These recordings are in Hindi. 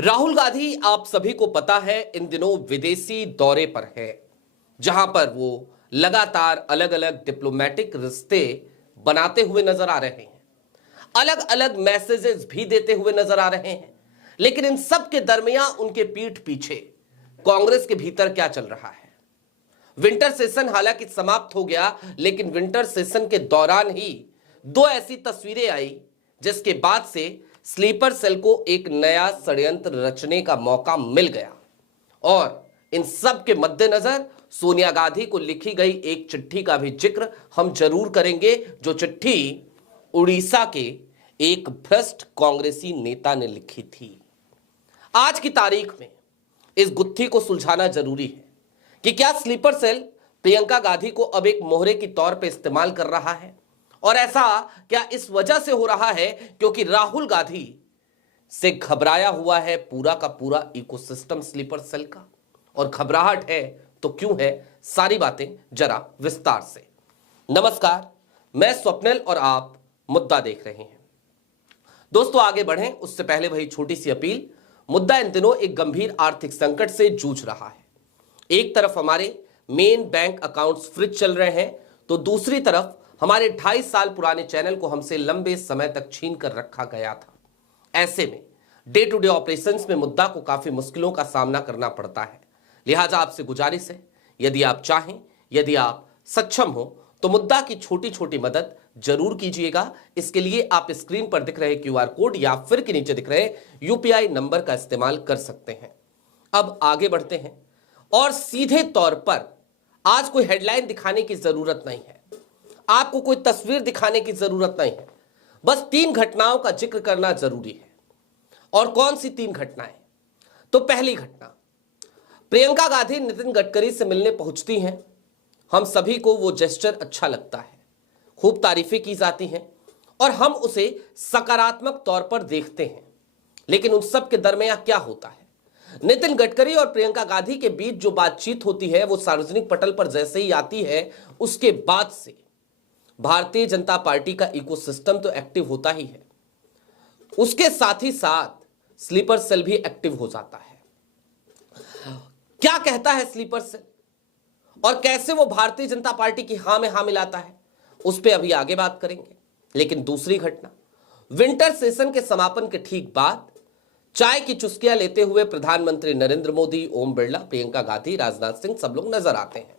राहुल गांधी आप सभी को पता है इन दिनों विदेशी दौरे पर है, जहां पर वो लगातार अलग अलग डिप्लोमेटिक रिश्ते बनाते हुए नजर आ रहे हैं, अलग अलग मैसेजेस भी देते हुए नजर आ रहे हैं। लेकिन इन सब के दरमियान उनके पीठ पीछे कांग्रेस के भीतर क्या चल रहा है? विंटर सेशन हालांकि समाप्त हो गया, लेकिन विंटर सेशन के दौरान ही दो ऐसी तस्वीरें आई जिसके बाद से स्लीपर सेल को एक नया षड्यंत्र रचने का मौका मिल गया। और इन सब के मद्देनजर सोनिया गांधी को लिखी गई एक चिट्ठी का भी जिक्र हम जरूर करेंगे, जो चिट्ठी उड़ीसा के एक भ्रष्ट कांग्रेसी नेता ने लिखी थी। आज की तारीख में इस गुत्थी को सुलझाना जरूरी है कि क्या स्लीपर सेल प्रियंका गांधी को अब एक मोहरे की तौर पर इस्तेमाल कर रहा है, और ऐसा क्या इस वजह से हो रहा है क्योंकि राहुल गांधी से घबराया हुआ है पूरा का पूरा इकोसिस्टम स्लीपर सेल का? और घबराहट है तो क्यों है, सारी बातें जरा विस्तार से। नमस्कार, मैं स्वप्निल और आप मुद्दा देख रहे हैं। दोस्तों आगे बढ़ें उससे पहले वही छोटी सी अपील। मुद्दा इन दिनों एक गंभीर आर्थिक संकट से जूझ रहा है। एक तरफ हमारे मेन बैंक अकाउंट्स फ्रीज चल रहे हैं, तो दूसरी तरफ हमारे 2.5 साल पुराने चैनल को हमसे लंबे समय तक छीन कर रखा गया था। ऐसे में डे टू डे ऑपरेशंस में मुद्दा को काफी मुश्किलों का सामना करना पड़ता है। लिहाजा आपसे गुजारिश है, यदि आप चाहें, यदि आप सक्षम हो, तो मुद्दा की छोटी छोटी मदद जरूर कीजिएगा। इसके लिए आप स्क्रीन पर दिख रहे QR कोड या फिर के नीचे दिख रहे UPI नंबर का इस्तेमाल कर सकते हैं। अब आगे बढ़ते हैं और सीधे तौर पर आज कोई हेडलाइन दिखाने की जरूरत नहीं है, आपको कोई तस्वीर दिखाने की जरूरत नहीं है, बस 3 घटनाओं का जिक्र करना जरूरी है। और कौन सी 3 घटनाएं? तो पहली घटना, प्रियंका गांधी नितिन गडकरी से मिलने पहुंचती हैं। हम सभी को वो जेस्चर अच्छा लगता है, खूब तारीफें की जाती हैं और हम उसे सकारात्मक तौर पर देखते हैं। लेकिन उन सब के दरमियान क्या होता है? नितिन गडकरी और प्रियंका गांधी के बीच जो बातचीत होती है वो सार्वजनिक पटल पर जैसे ही आती है, उसके बाद से भारतीय जनता पार्टी का इकोसिस्टम तो एक्टिव होता ही है, उसके साथ ही साथ स्लीपर सेल भी एक्टिव हो जाता है। क्या कहता है स्लीपर सेल और कैसे वो भारतीय जनता पार्टी की हां में हां मिलाता है, उस पर अभी आगे बात करेंगे। लेकिन दूसरी घटना, विंटर सेशन के समापन के ठीक बाद चाय की चुस्कियां लेते हुए प्रधानमंत्री नरेंद्र मोदी, ओम बिरला, प्रियंका गांधी, राजनाथ सिंह सब लोग नजर आते हैं।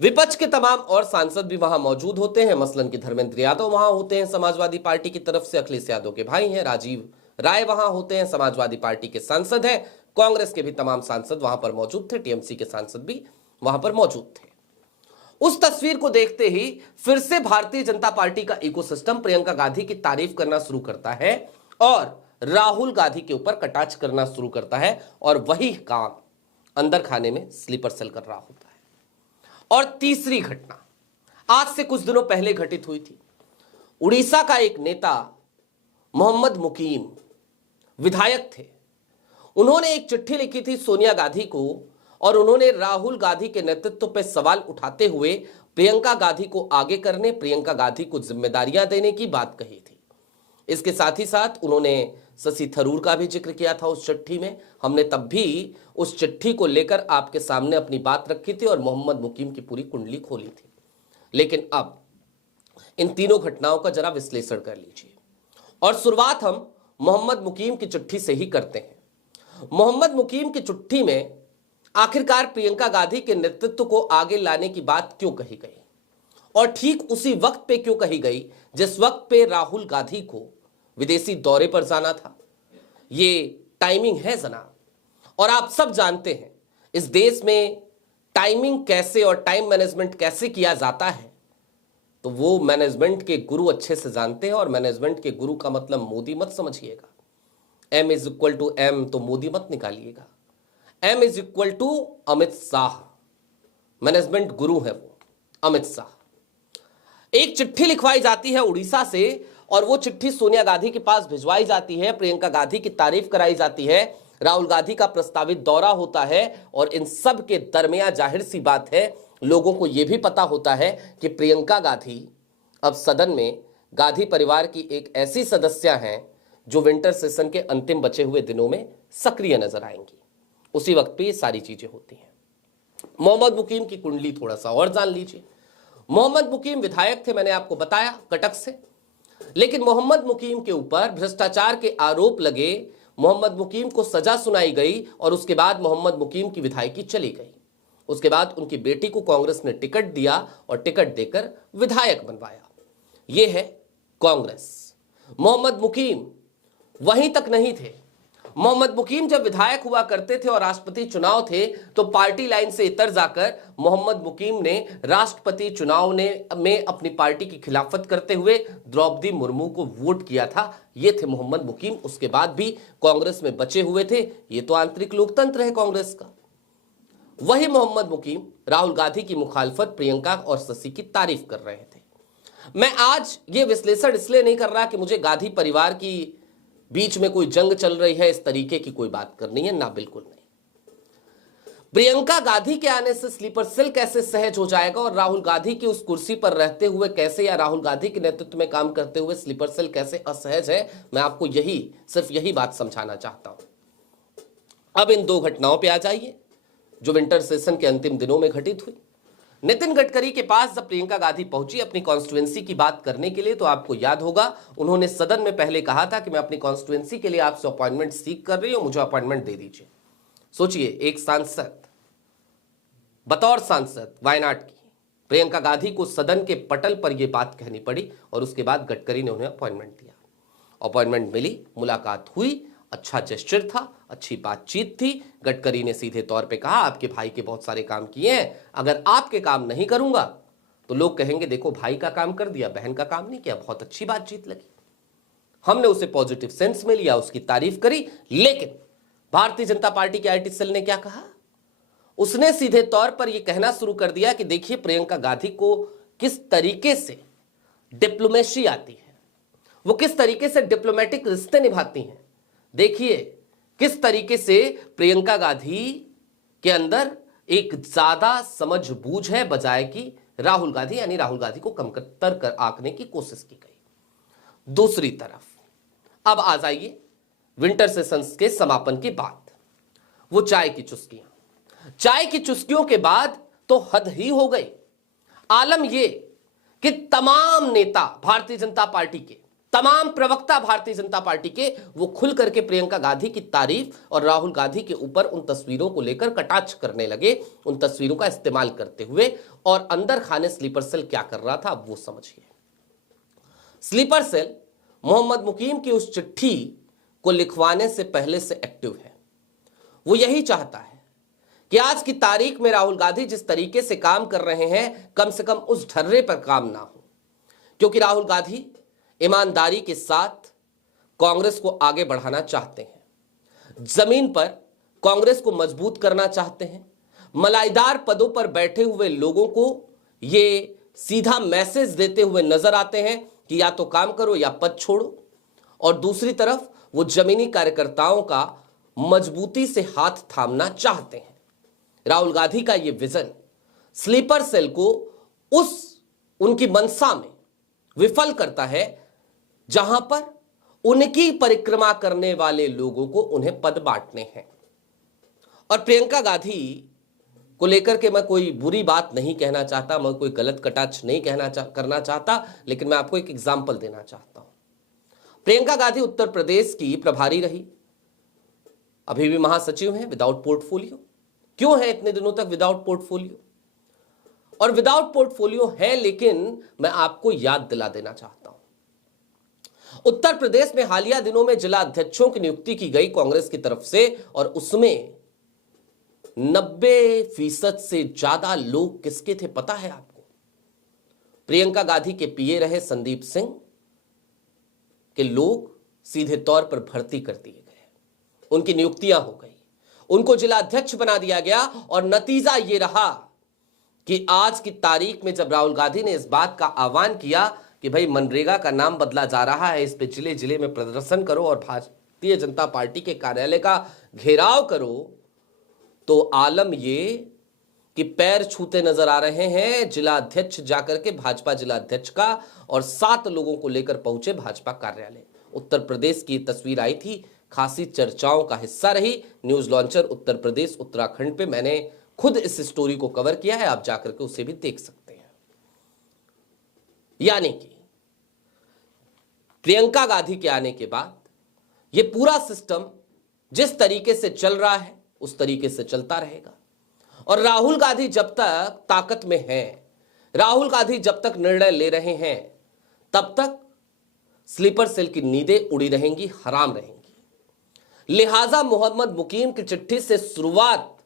विपक्ष के तमाम और सांसद भी वहां मौजूद होते हैं, मसलन कि धर्मेंद्र यादव वहां होते हैं समाजवादी पार्टी की तरफ से, अखिलेश यादव के भाई हैं, राजीव राय वहां होते हैं, समाजवादी पार्टी के सांसद हैं, कांग्रेस के भी तमाम सांसद वहां पर मौजूद थे, टीएमसी के सांसद भी वहां पर मौजूद थे। उस तस्वीर को देखते ही फिर से भारतीय जनता पार्टी का इकोसिस्टम प्रियंका गांधी की तारीफ करना शुरू करता है और राहुल गांधी के ऊपर कटाक्ष करना शुरू करता है, और वही काम अंदर खाने में स्लीपर सेल कर रहा होता है। और तीसरी घटना आज से कुछ दिनों पहले घटित हुई थी। उड़ीसा का एक नेता मोहम्मद मुकीम विधायक थे, उन्होंने एक चिट्ठी लिखी थी सोनिया गांधी को और उन्होंने राहुल गांधी के नेतृत्व पर सवाल उठाते हुए प्रियंका गांधी को आगे करने, प्रियंका गांधी को जिम्मेदारियां देने की बात कही थी। इसके साथ ही साथ उन्होंने शशि थरूर का भी जिक्र किया था उस चिट्ठी में। हमने तब भी उस चिट्ठी को लेकर आपके सामने अपनी बात रखी थी और मोहम्मद मुकीम की पूरी कुंडली खोली थी। लेकिन अब इन तीनों घटनाओं का जरा विश्लेषण कर लीजिए और शुरुआत हम मोहम्मद मुकीम की चिट्ठी से ही करते हैं। मोहम्मद मुकीम की चिट्ठी में आखिरकार प्रियंका गांधी के नेतृत्व को आगे लाने की बात क्यों कही गई, और ठीक उसी वक्त पे क्यों कही गई जिस वक्त पे राहुल गांधी को विदेशी दौरे पर जाना था? ये टाइमिंग है जनाब, और आप सब जानते हैं इस देश में टाइमिंग कैसे और टाइम मैनेजमेंट कैसे किया जाता है, तो वो मैनेजमेंट के गुरु अच्छे से जानते हैं। और मैनेजमेंट के गुरु का मतलब मोदी मत समझिएगा, M=M तो मोदी मत निकालिएगा, M=टू अमित शाह। मैनेजमेंट गुरु है वो अमित शाह। एक चिट्ठी लिखवाई जाती है उड़ीसा से और वो चिट्ठी सोनिया गांधी के पास भिजवाई जाती है, प्रियंका गांधी की तारीफ कराई जाती है, राहुल गांधी का प्रस्तावित दौरा होता है। और इन सब के दरमियान जाहिर सी बात है, लोगों को यह भी पता होता है कि प्रियंका गांधी अब सदन में गांधी परिवार की एक ऐसी सदस्य हैं जो विंटर सेशन के अंतिम बचे हुए दिनों में सक्रिय नजर आएंगी। उसी वक्त पे ये सारी चीजें होती हैं। मोहम्मद मुकीम की कुंडली थोड़ा सा और जान लीजिए। मोहम्मद मुकीम विधायक थे, मैंने आपको बताया, कटक से। लेकिन मोहम्मद मुकीम के ऊपर भ्रष्टाचार के आरोप लगे, मोहम्मद मुकीम को सजा सुनाई गई और उसके बाद मोहम्मद मुकीम की विधायकी चली गई। उसके बाद उनकी बेटी को कांग्रेस ने टिकट दिया और टिकट देकर विधायक बनवाया। यह है कांग्रेस। मोहम्मद मुकीम वहीं तक नहीं थे। मोहम्मद मुकीम जब विधायक हुआ करते थे और राष्ट्रपति चुनाव थे तो पार्टी लाइन से इतर जाकर मोहम्मद मुकीम ने राष्ट्रपति चुनाव में अपनी पार्टी की खिलाफत करते हुए द्रौपदी मुर्मू को वोट किया था। ये थे मोहम्मद मुकीम। उसके बाद भी कांग्रेस में बचे हुए थे। ये तो आंतरिक लोकतंत्र है कांग्रेस का। वही मोहम्मद मुकीम राहुल गांधी की मुखालफत, प्रियंका और शशि की तारीफ कर रहे थे। मैं आज ये विश्लेषण इसलिए नहीं कर रहा कि मुझे गांधी परिवार की बीच में कोई जंग चल रही है, इस तरीके की कोई बात करनी है, ना, बिल्कुल नहीं। प्रियंका गांधी के आने से स्लीपर सेल कैसे सहज हो जाएगा और राहुल गांधी की उस कुर्सी पर रहते हुए कैसे, या राहुल गांधी के नेतृत्व में काम करते हुए स्लीपर सेल कैसे असहज है, मैं आपको सिर्फ यही बात समझाना चाहता हूं। अब इन दो घटनाओं पर आ जाइए जो विंटर सेशन के अंतिम दिनों में घटित हुई। नितिन गडकरी के पास जब प्रियंका गांधी पहुंची अपनी कॉन्स्टिट्यूएंसी की बात करने के लिए, तो आपको याद होगा उन्होंने सदन में पहले कहा था कि मैं अपनी कॉन्स्टिट्यूएंसी के लिए आपसे अपॉइंटमेंट सीख कर रही हूं, मुझे अपॉइंटमेंट दे दीजिए। सोचिए, एक सांसद, बतौर सांसद वायनाड की, प्रियंका गांधी को सदन के पटल पर यह बात कहनी पड़ी और उसके बाद गडकरी ने उन्हें अपॉइंटमेंट दिया। अपॉइंटमेंट मिली, मुलाकात हुई, अच्छा जेस्चर था, अच्छी बातचीत थी। गडकरी ने सीधे तौर पे कहा आपके भाई के बहुत सारे काम किए हैं, अगर आपके काम नहीं करूंगा तो लोग कहेंगे देखो भाई का काम कर दिया, बहन का काम नहीं किया। बहुत अच्छी बातचीत लगी, हमने उसे पॉजिटिव सेंस में लिया, उसकी तारीफ करी। लेकिन भारतीय जनता पार्टी के आईटी सेल ने क्या कहा, उसने सीधे तौर पर यह कहना शुरू कर दिया कि देखिए प्रियंका गांधी को किस तरीके से डिप्लोमेसी आती है, वो किस तरीके से डिप्लोमेटिक रिश्ते निभाती हैं। देखिए किस तरीके से प्रियंका गांधी के अंदर एक ज्यादा समझ बूझ है, बजाय कि राहुल गांधी, यानी राहुल गांधी को कमतर कर आंकने की कोशिश की गई। दूसरी तरफ अब आ जाइए विंटर सेशंस के समापन के बाद, वो चाय की चुस्कियां। चाय की चुस्कियों के बाद तो हद ही हो गई। आलम यह कि तमाम नेता भारतीय जनता पार्टी के, तमाम प्रवक्ता भारतीय जनता पार्टी के, वो खुल करके प्रियंका गांधी की तारीफ और राहुल गांधी के ऊपर उन तस्वीरों को लेकर कटाक्ष करने लगे, उन तस्वीरों का इस्तेमाल करते हुए। और अंदर खाने स्लीपर सेल क्या कर रहा था, अब वो समझिए। स्लीपर सेल मोहम्मद मुकीम की उस चिट्ठी को लिखवाने से पहले से एक्टिव है। वो यही चाहता है कि आज की तारीख में राहुल गांधी जिस तरीके से काम कर रहे हैं, कम से कम उस ढर्रे पर काम ना हो, क्योंकि राहुल गांधी ईमानदारी के साथ कांग्रेस को आगे बढ़ाना चाहते हैं, जमीन पर कांग्रेस को मजबूत करना चाहते हैं। मलाईदार पदों पर बैठे हुए लोगों को ये सीधा मैसेज देते हुए नजर आते हैं कि या तो काम करो या पद छोड़ो। और दूसरी तरफ वो जमीनी कार्यकर्ताओं का मजबूती से हाथ थामना चाहते हैं। राहुल गांधी का ये विजन स्लीपर सेल को उनकी मंशा में विफल करता है, जहां पर उनकी परिक्रमा करने वाले लोगों को उन्हें पद बांटने हैं। और प्रियंका गांधी को लेकर के मैं कोई बुरी बात नहीं कहना चाहता, मैं कोई गलत कटाक्ष नहीं करना चाहता, लेकिन मैं आपको एक एग्जाम्पल देना चाहता हूं। प्रियंका गांधी उत्तर प्रदेश की प्रभारी रही, अभी भी महासचिव हैं विदाउट पोर्टफोलियो। क्यों है इतने दिनों तक विदाउट पोर्टफोलियो? और विदाउट पोर्टफोलियो है, लेकिन मैं आपको याद दिला देना चाहता हूं, उत्तर प्रदेश में हालिया दिनों में जिला अध्यक्षों की नियुक्ति की गई कांग्रेस की तरफ से, और उसमें 90% से ज्यादा लोग किसके थे पता है आपको? प्रियंका गांधी के पीए रहे संदीप सिंह के लोग सीधे तौर पर भर्ती कर दिए गए, उनकी नियुक्तियां हो गई, उनको जिला अध्यक्ष बना दिया गया। और नतीजा यह रहा कि आज की तारीख में जब राहुल गांधी ने इस बात का आह्वान किया कि भाई मनरेगा का नाम बदला जा रहा है, इस पे जिले जिले में प्रदर्शन करो और भारतीय जनता पार्टी के कार्यालय का घेराव करो, तो आलम ये कि पैर छूते नजर आ रहे हैं जिला अध्यक्ष जाकर के, भाजपा जिला अध्यक्ष का, और 7 लोगों को लेकर पहुंचे भाजपा कार्यालय। उत्तर प्रदेश की तस्वीर आई थी, खासी चर्चाओं का हिस्सा रही। न्यूज लॉन्चर उत्तर प्रदेश उत्तराखंड पे मैंने खुद इस स्टोरी को कवर किया है, आप जाकर के उसे भी देख सकते हैं। यानी कि प्रियंका गांधी के आने के बाद यह पूरा सिस्टम जिस तरीके से चल रहा है उस तरीके से चलता रहेगा। और राहुल गांधी जब तक ताकत में हैं, राहुल गांधी जब तक निर्णय ले रहे हैं, तब तक स्लीपर सेल की नींदें उड़ी रहेंगी, हराम रहेंगी। लिहाजा मोहम्मद मुकीम की चिट्ठी से शुरुआत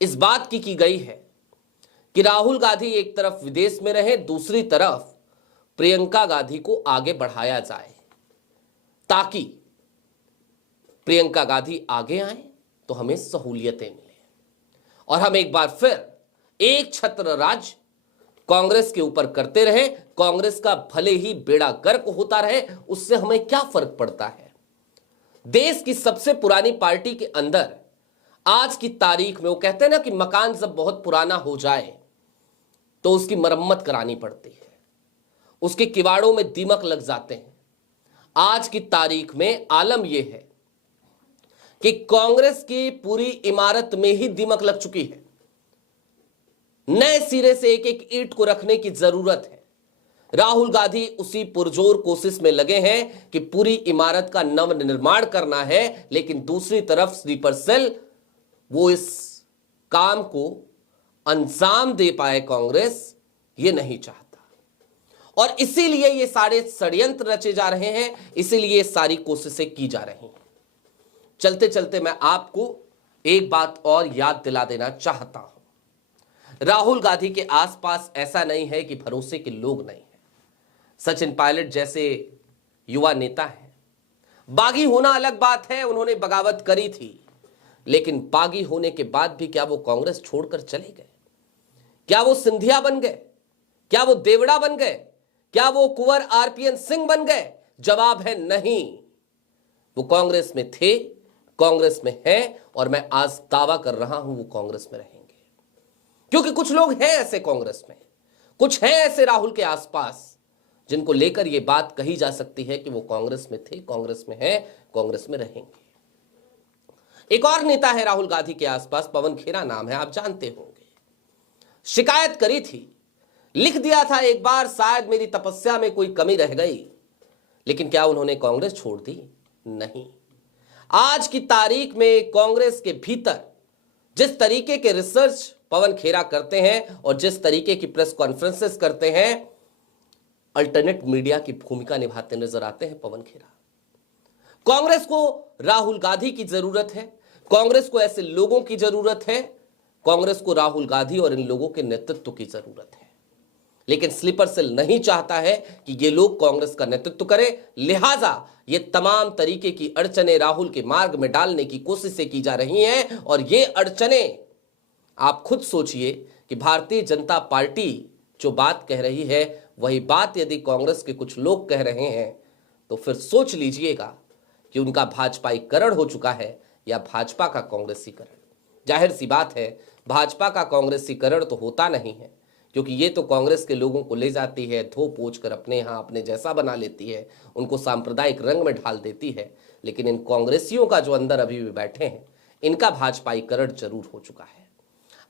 इस बात की गई है कि राहुल गांधी एक तरफ विदेश में रहे, दूसरी तरफ प्रियंका गांधी को आगे बढ़ाया जाए, ताकि प्रियंका गांधी आगे आए तो हमें सहूलियतें मिले और हम एक बार फिर एक छत्र राज कांग्रेस के ऊपर करते रहे। कांग्रेस का भले ही बेड़ा गर्क होता रहे, उससे हमें क्या फर्क पड़ता है। देश की सबसे पुरानी पार्टी के अंदर आज की तारीख में, वो कहते हैं ना कि मकान जब बहुत पुराना हो जाए तो उसकी मरम्मत करानी पड़ती है, उसके किवाड़ों में दीमक लग जाते हैं। आज की तारीख में आलम यह है कि कांग्रेस की पूरी इमारत में ही दीमक लग चुकी है। नए सिरे से एक एक ईंट को रखने की जरूरत है। राहुल गांधी उसी पुरजोर कोशिश में लगे हैं कि पूरी इमारत का नव निर्माण करना है, लेकिन दूसरी तरफ स्लीपर सेल वो इस काम को अंजाम दे पाए कांग्रेस, ये नहीं चाहता। और इसीलिए ये सारे षड्यंत्र रचे जा रहे हैं, इसीलिए ये सारी कोशिशें की जा रही हैं। चलते चलते मैं आपको एक बात और याद दिला देना चाहता हूं। राहुल गांधी के आसपास ऐसा नहीं है कि भरोसे के लोग नहीं हैं। सचिन पायलट जैसे युवा नेता हैं। बागी होना अलग बात है, उन्होंने बगावत करी थी, लेकिन बागी होने के बाद भी क्या वो कांग्रेस छोड़कर चले गए? क्या वो सिंधिया बन गए? क्या वो देवड़ा बन गए? क्या वो कुंवर आरपीएन सिंह बन गए? जवाब है नहीं। वो कांग्रेस में थे, कांग्रेस में हैं, और मैं आज दावा कर रहा हूं वो कांग्रेस में रहेंगे। क्योंकि कुछ लोग हैं ऐसे कांग्रेस में, कुछ हैं ऐसे राहुल के आसपास, जिनको लेकर यह बात कही जा सकती है कि वो कांग्रेस में थे, कांग्रेस में हैं, कांग्रेस में रहेंगे। एक और नेता है राहुल गांधी के आसपास, पवन खेरा नाम है, आप जानते होंगे। शिकायत करी थी, लिख दिया था एक बार, शायद मेरी तपस्या में कोई कमी रह गई। लेकिन क्या उन्होंने कांग्रेस छोड़ दी? नहीं। आज की तारीख में कांग्रेस के भीतर जिस तरीके के रिसर्च पवन खेरा करते हैं और जिस तरीके की प्रेस कॉन्फ्रेंसेस करते हैं, अल्टरनेट मीडिया की भूमिका निभाते नजर आते हैं पवन खेरा। कांग्रेस को राहुल गांधी की जरूरत है, कांग्रेस को ऐसे लोगों की जरूरत है, कांग्रेस को राहुल गांधी और इन लोगों के नेतृत्व की जरूरत है। लेकिन स्लीपर सेल नहीं चाहता है कि ये लोग कांग्रेस का नेतृत्व करें। लिहाजा ये तमाम तरीके की अड़चने राहुल के मार्ग में डालने की कोशिशें की जा रही हैं। और ये अड़चने, आप खुद सोचिए कि भारतीय जनता पार्टी जो बात कह रही है, वही बात यदि कांग्रेस के कुछ लोग कह रहे हैं, तो फिर सोच लीजिएगा कि उनका भाजपाईकरण हो चुका है या भाजपा का कांग्रेसीकरण। जाहिर सी बात है, भाजपा का कांग्रेसीकरण तो होता नहीं है, क्योंकि ये तो कांग्रेस के लोगों को ले जाती है, धो पोछ कर अपने यहाँ अपने जैसा बना लेती है, उनको सांप्रदायिक रंग में ढाल देती है। लेकिन इन कांग्रेसियों का जो अंदर अभी भी बैठे हैं, इनका भाजपाईकरण जरूर हो चुका है।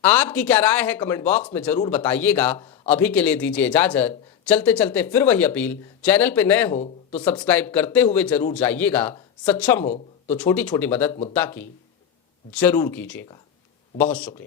आपकी क्या राय है कमेंट बॉक्स में जरूर बताइएगा। अभी के लिए दीजिए इजाजत। चलते चलते फिर वही अपील, चैनल पे नए हो तो सब्सक्राइब करते हुए जरूर जाइएगा, सक्षम हो तो छोटी छोटी मदद मुद्दा की जरूर कीजिएगा। बहुत शुक्रिया।